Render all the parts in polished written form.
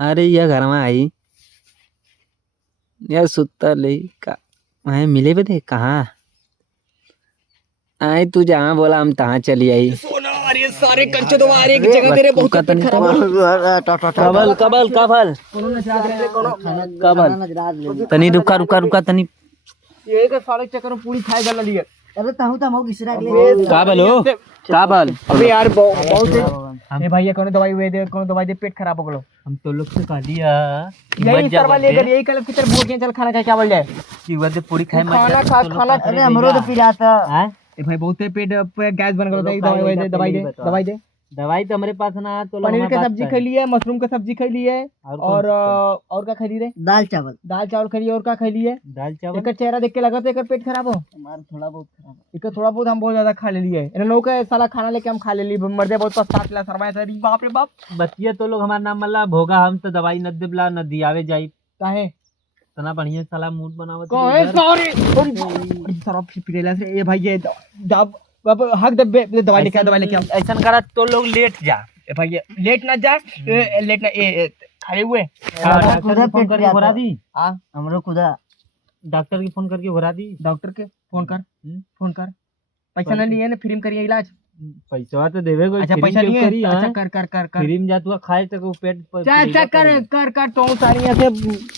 अरे ये घर में आई यार सुत्ता ले का मैं मिले भी थे कहाँ आई तू जहाँ बोला हम तहाँ चली आई अरे सारे कंचे तुम्हारे एक जगह तेरे बहुत तबीयत खराब कबल कबल कबल कबल तनी रुका रुका रुका तनी ये के सारे चक्कर में पूरी खाए गल लिए अरे ताहू ता मौ किसरा अगले काबल हो काबल अबे यार बहुत ए भैया कौन दवाई दे पेट खराब हो गलो हम तो लोग से कह दिया यही सरवा लेकर यही कल की तरह भूख चल खाना क्या बोल जाए कि वजह पूरी खाए खाना खा खाना अरे हमरो तो पिलाता हैं ए भाई बहुत पेट गैस बन गलो दवाई दे दवाई तो हमारे पास ना तो पनीर की सब्जी खा ली है मशरूम की सब्जी खा ली है और क्या खा ली रे दाल चावल खा ली और क्या खा ली है दाल चावल एक चेहरा देख के लगा तो एक पेट खराब हो हमारा थोड़ा बहुत खराब एक थोड़ा बहुत हम बहुत ज्यादा खा ले लिए इन लोग के साला खाना लेके हम खा ले लिए मर्दे बहुत पछतात ला शर्मा सर बाप रे बाप बतिया तो लोग हमारा नाम मल्ला भोगा हम तो दवाई न देबला न दियावे जाई काहे तना बढ़िया साला मूड बनावत काहे सॉरी सर पिरेला से ए भाई ये दब हक दबे दवाई लेके ऐसा करा तो लोग लेट जा ए भाई लेट ना जा लेट ना खड़े हुए डॉक्टर फोन करके घुरा दी हां हमरो खुदा डॉक्टर की फोन करके घुरा दी डॉक्टर के फोन कर पैसा ना लिए ना फ्री में करिए इलाज पैसा तो देवे कोई अच्छा पैसा नहीं है अच्छा कर फ्री में जा तू खाए तो पेट अच्छा कर तो सारी ऐसे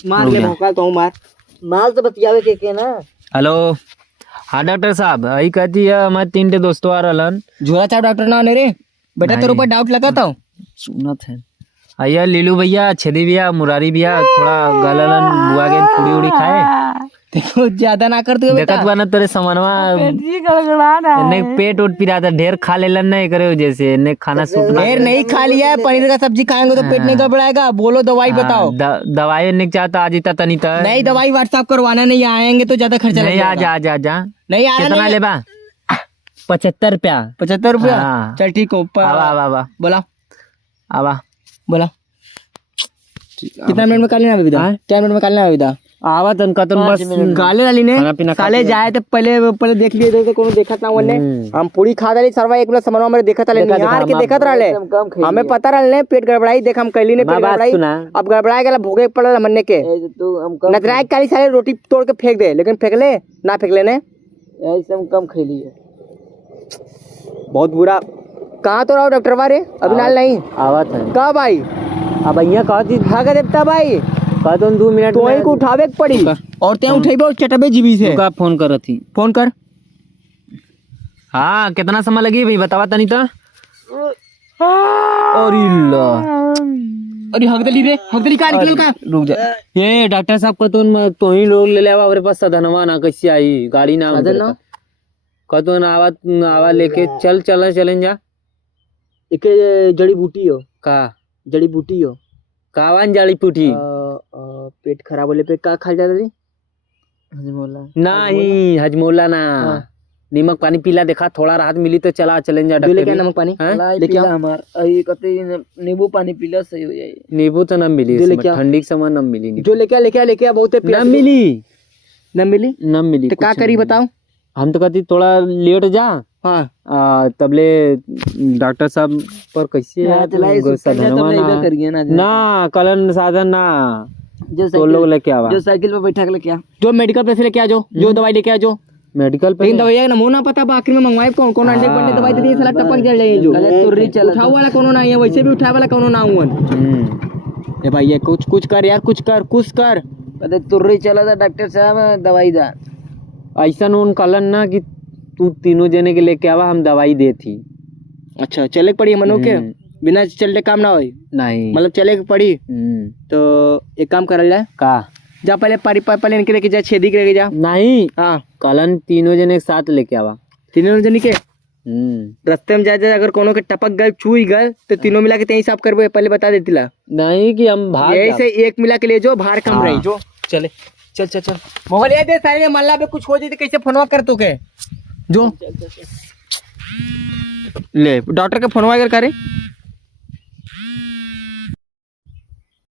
मार ले भोका तो माल तो बतियावे के ना हेलो हाँ डॉक्टर साहब यही कहती है हमारे 3 दोस्तों आ रहलन झोला चाप डॉक्टर ना ने रे बेटा तेरे ऊपर डाउट लगा था सुनत है आइया लीलू भैया छेदी भैया मुरारी भैया थोड़ा गललन बुआ के पूरी उड़ी खाए देखो ज्यादा ना कर तू देखत बना तेरे समनवा इन्ने पेट उठ पिरा था ढेर खा लेलन नहीं करे जैसे इन्ने खाना सूट ढेर नहीं खा लिया है पनीर का सब्जी खाएंगे तो पेट नहीं गड़बड़ाएगा बोलो दवाई बताओ दवाई इन्ने चाहता आज इतना तनी तक नहीं दवाई व्हाट्सएप करवाना नहीं आएंगे तो ज्यादा खर्चा नहीं आ जा जा जा नहीं आ कितना लेबा 75 रुपया 75 रुपया हाँ। चल ठीक हो आवा बोला बोला कितना मिनट में काले ना विदा क्या मिनट में काले ना विदा आवा तन का बस गाले वाली ने साले जाए तो पहले देख लिए तो कोनो देखत ना वने हम पूरी खा डाली सरवा एक मिनट समझवा हमरे देखत रहले यार के देखत रहले हमें पता रहले पेट गड़बड़ाई देख हम कहली ने पेट गड़बड़ाई अब गड़बड़ाई गेला भोगे पड़ल हमने के तू हम नजराई काली साले रोटी तोड़ के फेंक दे लेकिन फेंक ले ना फेंक लेने ऐसे हम कम खेली है बहुत बुरा कहां तो रहो डॉक्टर बारे अभी नाल नहीं आवत है का भाई अब भैया कहती भाग देवता भाई का तो 2 मिनट तो को उठावे के पड़ी और ते उठेबो चटबे जीबी से का फोन करती फोन कर हाँ कितना समय लगी भाई बतावा तनी तो अरे हगदली का निकल का रुक जा ये डॉक्टर साहब को तो ही लोग ले लेवा हमारे पास साधनवा ना कैसे आई गाड़ी ना कतो ना आवा लेके चलें जा एक जड़ी बूटी हो का जड़ी बूटी हो कावन जड़ी बूटी पेट खराब होले पे का खा जा रही नहीं हजमोला ना नीमक पानी पीला देखा थोड़ा राहत मिली तो चलें जा डॉक्टर लेके नमक पानी लेके हमार अई कते नींबू पानी पीला सही हो जाए नींबू तो न मिली ठंडी के समय न मिली जो लेके बहुत न मिली तो क्या करी बताओ हम तो कहती थोड़ा लेट जा हाँ तबले डॉक्टर साहब पर कैसे ना कलन साधन ना तो लोग लेके आवा जो साइकिल पे बैठा के लेके आ जो मेडिकल पे से लेके आ जो दवाई लेके आ जो मेडिकल पे लेकिन दवाई ना मुंह ना पता आखिर में मंगवाए कौन अंडे पंडे दवाई दे दी साला टपक जल जाए जो तुर्री चल उठाव वाला कोनो ना है वैसे भी उठावे वाला कोनो ना हुआ ए भाई ये कुछ कर यार कुछ कर कहते तुर्री चला था डॉक्टर साहब दवाई दा ऐसा उन कलन ना कि तू तीनों जने के लेके आवा हम दवाई दे थी अच्छा चले पड़ी मनो के बिना चलते काम ना होई नहीं मतलब चले के पड़ी तो एक काम करल जाए का जा पहले इनके लेके जा छेदी के लेके जा नहीं हाँ कलन तीनों जने एक साथ लेके आवा तीनों जने के रास्ते में जा अगर कोनो के टपक गए चुई गए तो तीनों मिला के हिसाब करबो पहले बता देती ला नहीं कि हम भाग यही से एक मिला के ले जो भार कम रही जो चले चल मोबाइल ये दे सारे मल्ला पे कुछ हो जाए तो कैसे फोनवा कर तो के जो ले डॉक्टर के फोनवा अगर करे